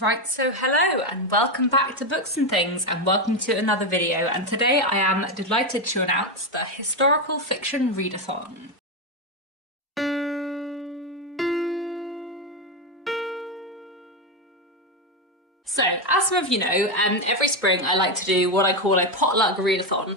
Right, so hello and welcome back to Books and Things and welcome to another video, and today I am delighted to announce the Historical Fiction Readathon. So, as some of you know, every spring I like to do what I call a potluck readathon,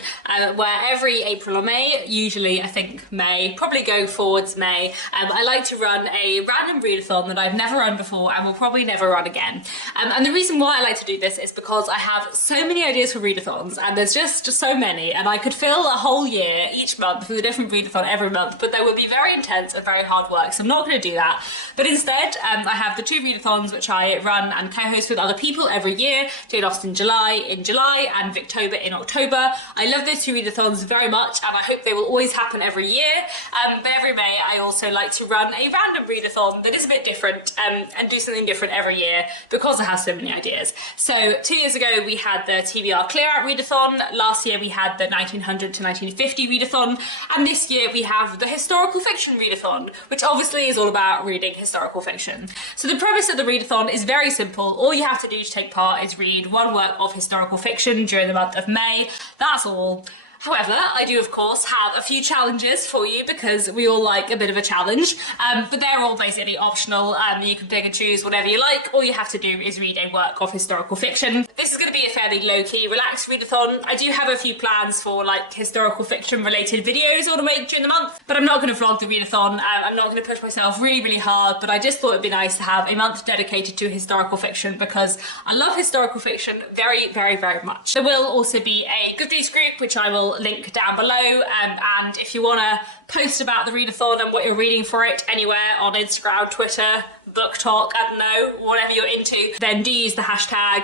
where every April or May, usually I think May, probably go forwards May, I like to run a random readathon that I've never run before and will probably never run again. And the reason why I like to do this is because I have so many ideas for readathons, and there's just so many, and I could fill a whole year each month with a different readathon every month, but they would be very intense and very hard work, so I'm not going to do that. But instead, I have the two readathons which I run and co-host with other people every year, Jane Austen in July, and Victober in October. I love those two readathons very much, and I hope they will always happen every year. But every May, I also like to run a random readathon that is a bit different and do something different every year because I have so many ideas. So 2 years ago, we had the TBR Clear Out readathon. Last year, we had the 1900 to 1950 readathon, and this year we have the Historical Fiction Readathon, which obviously is all about reading historical fiction. So the premise of the readathon is very simple. All you have to do to take part is read one work of historical fiction during the month of May. That's all. However, I do of course have a few challenges for you because we all like a bit of a challenge, but they're all basically optional. You can pick and choose whatever you like. All you have to do is read a work of historical fiction. This is going to be a fairly low-key, relaxed readathon. I do have a few plans for like historical fiction related videos I want to make during the month, but I'm not going to vlog the readathon. I'm not going to push myself really hard, but I just thought it'd be nice to have a month dedicated to historical fiction because I love historical fiction very, very, very much. There will also be a Goodreads group, which I will link down below, and if you want to post about the readathon and what you're reading for it anywhere on Instagram, Twitter, Book Talk, I don't know, whatever you're into, then do use the hashtag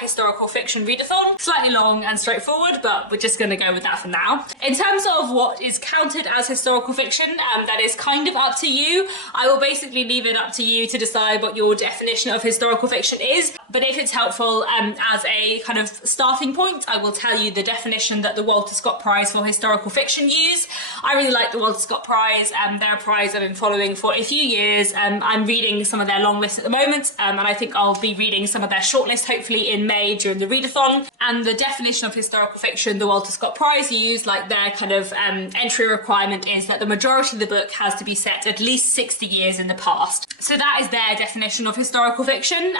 historical fiction readathon. Slightly long and straightforward, but we're just going to go with that for now. In terms of what is counted as historical fiction, that is kind of up to you. I will basically leave it up to you to decide what your definition of historical fiction is, but if it's helpful as a kind of starting point, I will tell you the definition that the Walter Scott Prize for Historical Fiction use. I really like the Walter Scott Prize, they're a prize I've been following for a few years. I'm reading some of their long list at the moment, and I think I'll be reading some of their shortlist hopefully in May during the readathon. And the definition of historical fiction the Walter Scott Prize use, like their kind of entry requirement is that the majority of the book has to be set at least 60 years in the past. So that is their definition of historical fiction,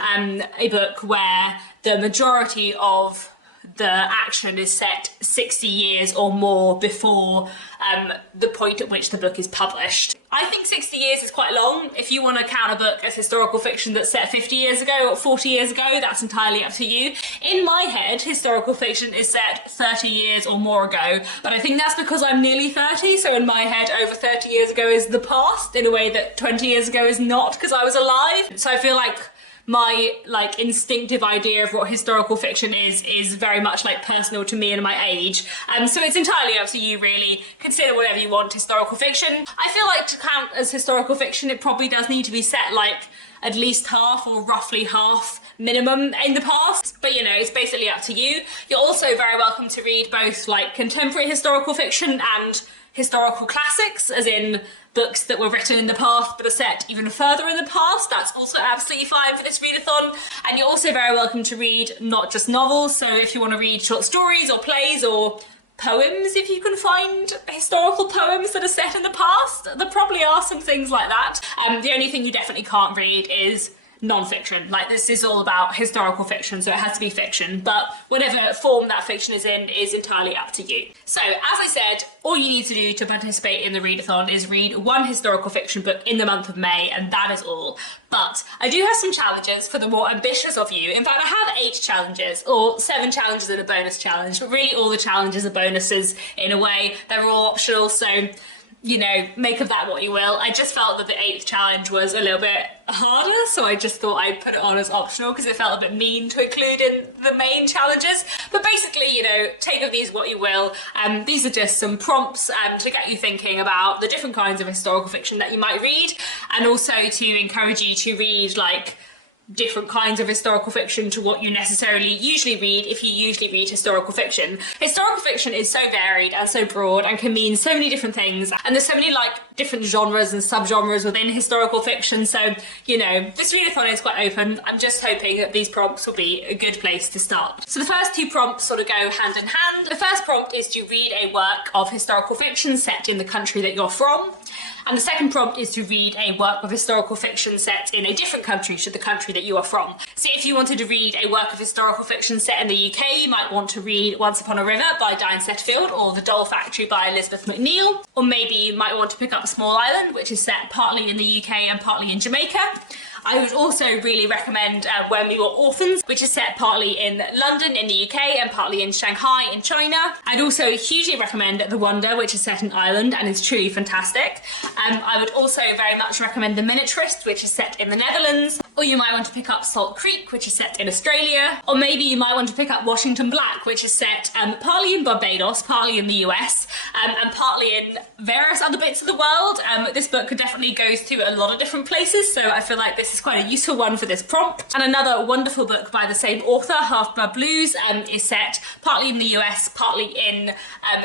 a book where the majority of the action is set 60 years or more before the point at which the book is published. I think 60 years is quite long. If you want to count a book as historical fiction that's set 50 years ago or 40 years ago, that's entirely up to you. In my head, historical fiction is set 30 years or more ago, but I think that's because I'm nearly 30, so in my head, over 30 years ago is the past, in a way that 20 years ago is not because I was alive. So I feel like my instinctive idea of what historical fiction is very much personal to me and my age, so it's entirely up to you really. Consider whatever you want historical fiction. I feel like to count as historical fiction it probably does need to be set at least half or roughly half minimum in the past, but you know, it's basically up to you. You're also very welcome to read both contemporary historical fiction and historical classics, as in books that were written in the past but are set even further in the past. That's also absolutely fine for this readathon. And you're also very welcome to read not just novels, so if you want to read short stories or plays or poems, if you can find historical poems that are set in the past, there probably are some things like that. The only thing you definitely can't read is non-fiction. This is all about historical fiction, so it has to be fiction, but whatever form that fiction is in is entirely up to you. So, as I said, all you need to do to participate in the readathon is read one historical fiction book in the month of May, and that is all. But I do have some challenges for the more ambitious of you. In fact, I have 8 challenges, or 7 challenges and a bonus challenge, but really all the challenges are bonuses in a way. They're all optional, so you know, make of that what you will. I just felt that the 8th challenge was a little bit harder, so I just thought I'd put it on as optional because it felt a bit mean to include in the main challenges. But basically, you know, take of these what you will. These are just some prompts to get you thinking about the different kinds of historical fiction that you might read, and also to encourage you to read different kinds of historical fiction to what you necessarily usually read if you usually read historical fiction. Historical fiction is so varied and so broad and can mean so many different things, and there's so many like different genres and subgenres within historical fiction, so you know, this readathon is quite open. I'm just hoping that these prompts will be a good place to start. So the first two prompts sort of go hand in hand. The first prompt is to read a work of historical fiction set in the country that you're from. And the second prompt is to read a work of historical fiction set in a different country to the country that you are from. So if you wanted to read a work of historical fiction set in the UK, you might want to read Once Upon a River by Diane Setterfield or The Doll Factory by Elizabeth MacNeil. Or maybe you might want to pick up A Small Island, which is set partly in the UK and partly in Jamaica. I would also really recommend When We Were Orphans, which is set partly in London in the UK and partly in Shanghai in China. I'd also hugely recommend The Wonder, which is set in Ireland and is truly fantastic. I would also very much recommend The Miniaturist, which is set in the Netherlands. Or you might want to pick up Salt Creek, which is set in Australia. Or maybe you might want to pick up Washington Black, which is set partly in Barbados, partly in the US, and partly in various other bits of the world. This book definitely goes to a lot of different places, so I feel like this is quite a useful one for this prompt. And another wonderful book by the same author, Half-Blood Blues, is set partly in the US, partly in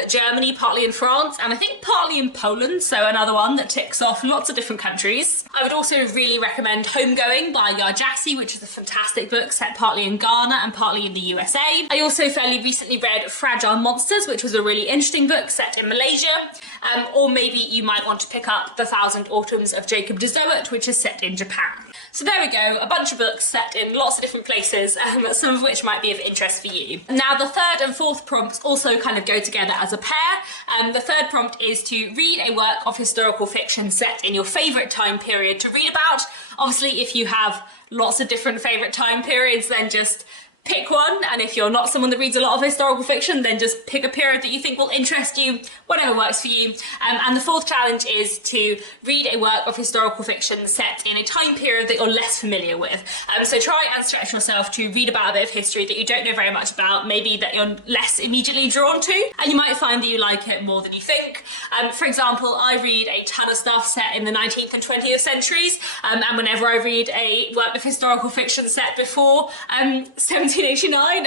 Germany, partly in France, and I think partly in Poland, so another one that ticks off lots of different countries. I would also really recommend Homegoing by Jarvis, which is a fantastic book set partly in Ghana and partly in the USA. I also fairly recently read Fragile Monsters, which was a really interesting book set in Malaysia. Or maybe you might want to pick up The Thousand Autumns of Jacob de Zoet, which is set in Japan. So there we go, a bunch of books set in lots of different places, some of which might be of interest for you. Now the third and fourth prompts also kind of go together as a pair. The third prompt is to read a work of historical fiction set in your favourite time period to read about. Obviously, if you have lots of different favourite time periods, then just pick one, and if you're not someone that reads a lot of historical fiction, then just pick a period that you think will interest you, whatever works for you. And the fourth challenge is to read a work of historical fiction set in a time period that you're less familiar with. So try and stretch yourself to read about a bit of history that you don't know very much about, maybe that you're less immediately drawn to, and you might find that you like it more than you think. For example, I read a ton of stuff set in the 19th and 20th centuries, and whenever I read a work of historical fiction set before 1789,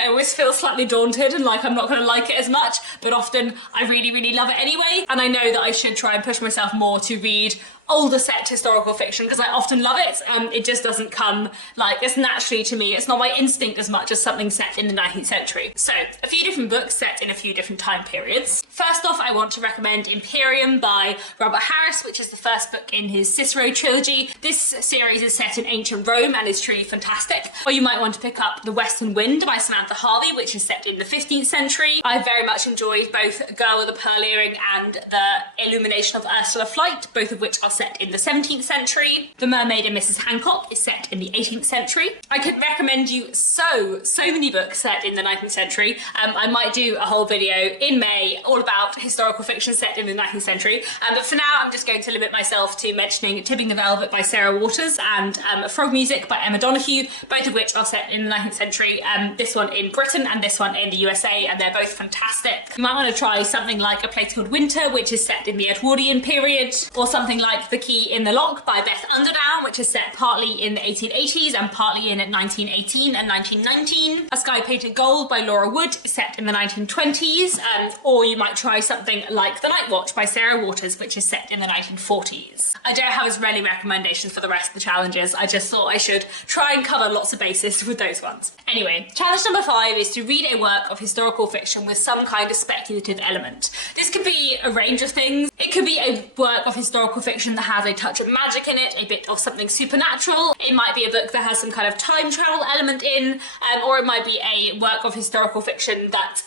I always feel slightly daunted and like I'm not going to like it as much, but often I really, really love it anyway. And I know that I should try and push myself more to read older set historical fiction because I often love it. It just doesn't come like as naturally to me. It's not my instinct as much as something set in the 19th century. So a few different books set in a few different time periods. First off, I want to recommend Imperium by Robert Harris, which is the first book in his Cicero trilogy. This series is set in ancient Rome and is truly fantastic. Or you might want to pick up The Western Wind by Samantha Harley, which is set in the 15th century. I very much enjoyed both Girl with a Pearl Earring and The Illumination of Ursula Flight, both of which are set in the 17th century. The Mermaid and Mrs. Hancock is set in the 18th century. I could recommend you so many books set in the 19th century. I might do a whole video in May all about historical fiction set in the 19th century, but for now I'm just going to limit myself to mentioning Tipping the Velvet by Sarah Waters and Frog Music by Emma Donoghue, both of which are set in the 19th century, this one in Britain and this one in the USA, and they're both fantastic. You might want to try something like A Place Called Winter, which is set in the Edwardian period, or something like The Key in the Lock by Beth Underdown, which is set partly in the 1880s and partly in 1918 and 1919. A Sky Painted Gold by Laura Wood, set in the 1920s, or you might try something like The Night Watch by Sarah Waters, which is set in the 1940s. I don't have as many recommendations for the rest of the challenges. I just thought I should try and cover lots of bases with those ones. Anyway, challenge number 5 is to read a work of historical fiction with some kind of speculative element. This could be a range of things. It could be a work of historical fiction that has a touch of magic in it, a bit of something supernatural. It might be a book that has some kind of time travel element in, or it might be a work of historical fiction that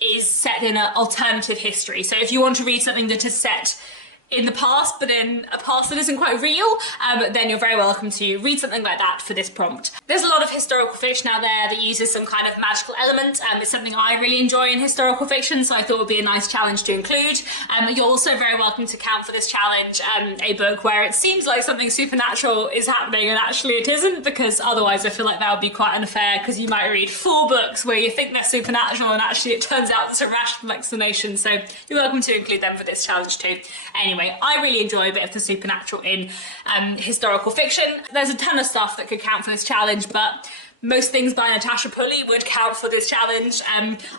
is set in an alternative history. So if you want to read something that is set in the past, but in a past that isn't quite real, then you're very welcome to read something like that for this prompt. There's a lot of historical fiction out there that uses some kind of magical element, it's something I really enjoy in historical fiction, so I thought it would be a nice challenge to include. You're also very welcome to count for this challenge a book where it seems like something supernatural is happening and actually it isn't, because otherwise I feel like that would be quite unfair, because you might read 4 books where you think they're supernatural and actually it turns out it's a rational explanation, so you're welcome to include them for this challenge too. Anyway, Anyway, I really enjoy a bit of the supernatural in historical fiction. There's a ton of stuff that could count for this challenge, but most things by Natasha Pulley would count for this challenge.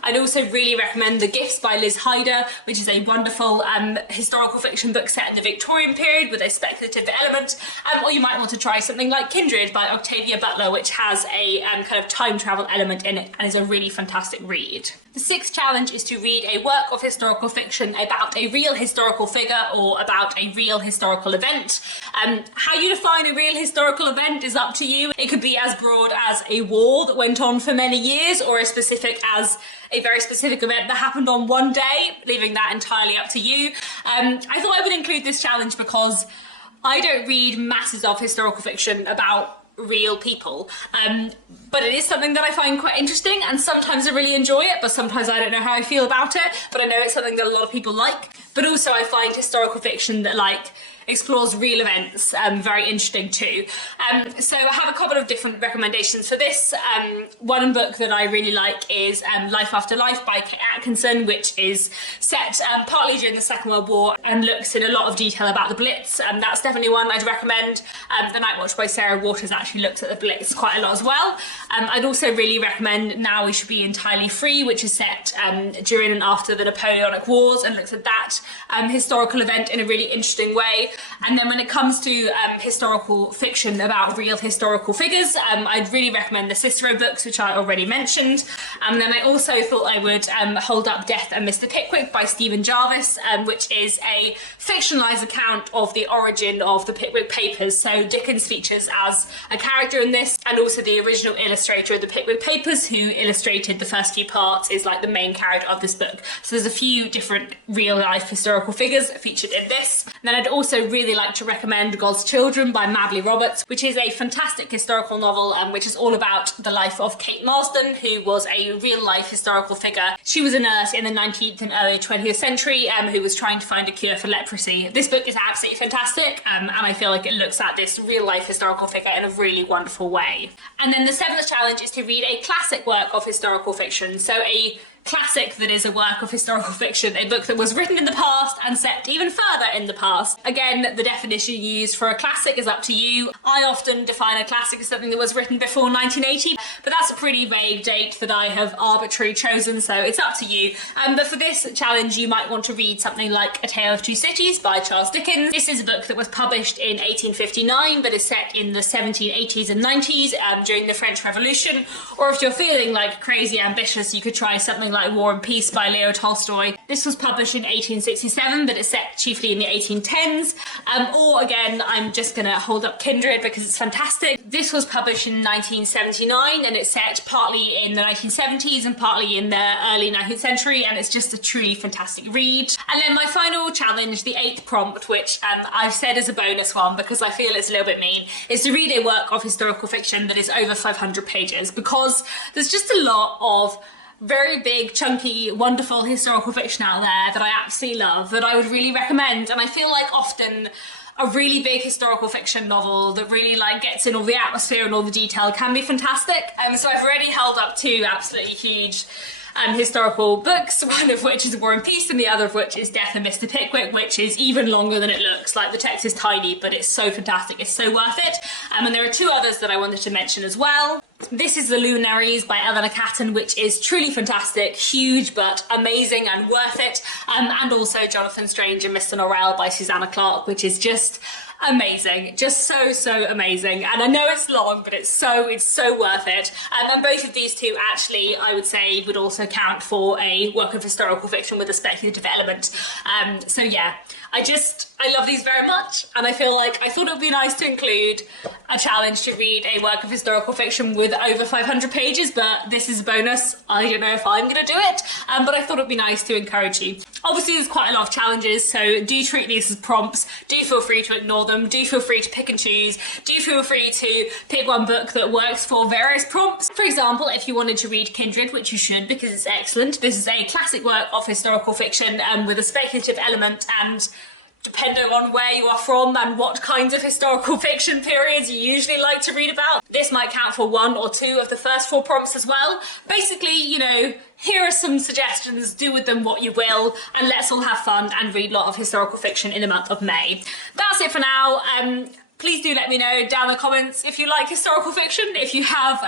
I'd also really recommend The Gifts by Liz Hyder, which is a wonderful historical fiction book set in the Victorian period with a speculative element. Or you might want to try something like Kindred by Octavia Butler, which has a kind of time travel element in it and is a really fantastic read. The sixth challenge is to read a work of historical fiction about a real historical figure or about a real historical event. How you define a real historical event is up to you. It could be as broad as a war that went on for many years, or as specific as a very specific event that happened on one day, leaving that entirely up to you. I thought I would include this challenge because I don't read masses of historical fiction about real people, but it is something that I find quite interesting, and sometimes I really enjoy it, but sometimes I don't know how I feel about it. But I know it's something that a lot of people like. But also I find historical fiction that explores real events very interesting too. So I have a couple of different recommendations for this. One book that I really like is Life After Life by Kate Atkinson, which is set partly during the Second World War and looks in a lot of detail about the Blitz. That's definitely one I'd recommend. The Night Watch by Sarah Waters actually looks at the Blitz quite a lot as well. I'd also really recommend Now We Should Be Entirely Free, which is set during and after the Napoleonic Wars and looks at that historical event in a really interesting way. And then when it comes to historical fiction about real historical figures, I'd really recommend the Cicero books, which I already mentioned. And then I also thought I would hold up Death and Mr. Pickwick by Stephen Jarvis, which is a fictionalised account of the origin of the Pickwick Papers. So Dickens features as a character in this, and also the original illustrator of the Pickwick Papers, who illustrated the first few parts, is like the main character of this book. So there's a few different real life historical figures featured in this. And then I'd also really like to recommend God's Children by Mabley Roberts, which is a fantastic historical novel which is all about the life of Kate Marsden, who was a real life historical figure. She was a nurse in the 19th and early 20th century who was trying to find a cure for leprosy. This book is absolutely fantastic, and I feel like it looks at this real life historical figure in a really wonderful way. And then the seventh challenge is to read a classic work of historical fiction. So a classic that is a work of historical fiction, a book that was written in the past and set even further in the past. Again, the definition used for a classic is up to you. I often define a classic as something that was written before 1980, but that's a pretty vague date that I have arbitrarily chosen, so it's up to you. But for this challenge, you might want to read something like A Tale of Two Cities by Charles Dickens. This is a book that was published in 1859, but is set in the 1780s and 90s during the French Revolution. Or if you're feeling like crazy ambitious, you could try something like War and Peace by Leo Tolstoy. This was published in 1867, but it's set chiefly in the 1810s. Or again, I'm just going to hold up Kindred because it's fantastic. This was published in 1979, and it's set partly in the 1970s and partly in the early 19th century, and it's just a truly fantastic read. And then my final challenge, the eighth prompt, which I've said is a bonus one because I feel it's a little bit mean, is to read a work of historical fiction that is over 500 pages, because there's just a lot of very big, chunky, wonderful historical fiction out there that I absolutely love, that I would really recommend. And I feel like often a really big historical fiction novel that really gets in all the atmosphere and all the detail can be fantastic. So I've already held up two absolutely huge historical books, one of which is War and Peace and the other of which is Death and Mr. Pickwick, which is even longer than it looks. The text is tiny, but it's so fantastic, it's so worth it. And there are two others that I wanted to mention as well. This is The Luminaries by Eleanor Catton, which is truly fantastic, huge but amazing and worth it. And also Jonathan Strange and Mr. Norrell by Susanna Clarke, which is just amazing, just so amazing. And I know it's long, but it's so worth it. And both of these two actually, I would say, would also count for a work of historical fiction with a speculative element. So yeah, I love these very much, and I thought it would be nice to include a challenge to read a work of historical fiction with over 500 pages, but this is a bonus. I don't know if I'm going to do it, but I thought it would be nice to encourage you. Obviously, there's quite a lot of challenges, so do treat these as prompts. Do feel free to ignore them. Do feel free to pick and choose. Do feel free to pick one book that works for various prompts. For example, if you wanted to read Kindred, which you should because it's excellent, this is a classic work of historical fiction with a speculative element and depending on where you are from and what kinds of historical fiction periods you usually like to read about. This might count for 1 or 2 of the first 4 prompts as well. Basically, you know, here are some suggestions, do with them what you will, and let's all have fun and read a lot of historical fiction in the month of May. That's it for now. Please do let me know down in the comments if you like historical fiction, if you have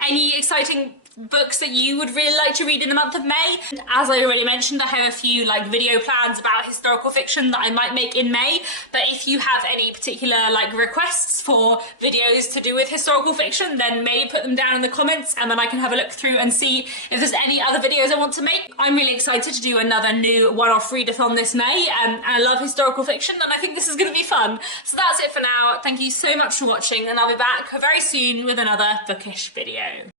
any exciting books that you would really like to read in the month of May. As I already mentioned, I have a few like video plans about historical fiction that I might make in May, but if you have any particular like requests for videos to do with historical fiction, then maybe put them down in the comments and then I can have a look through and see if there's any other videos I want to make. I'm really excited to do another new one-off readathon this May, and I love historical fiction and I think this is going to be fun. So that's it for now. Thank you so much for watching, and I'll be back very soon with another bookish video.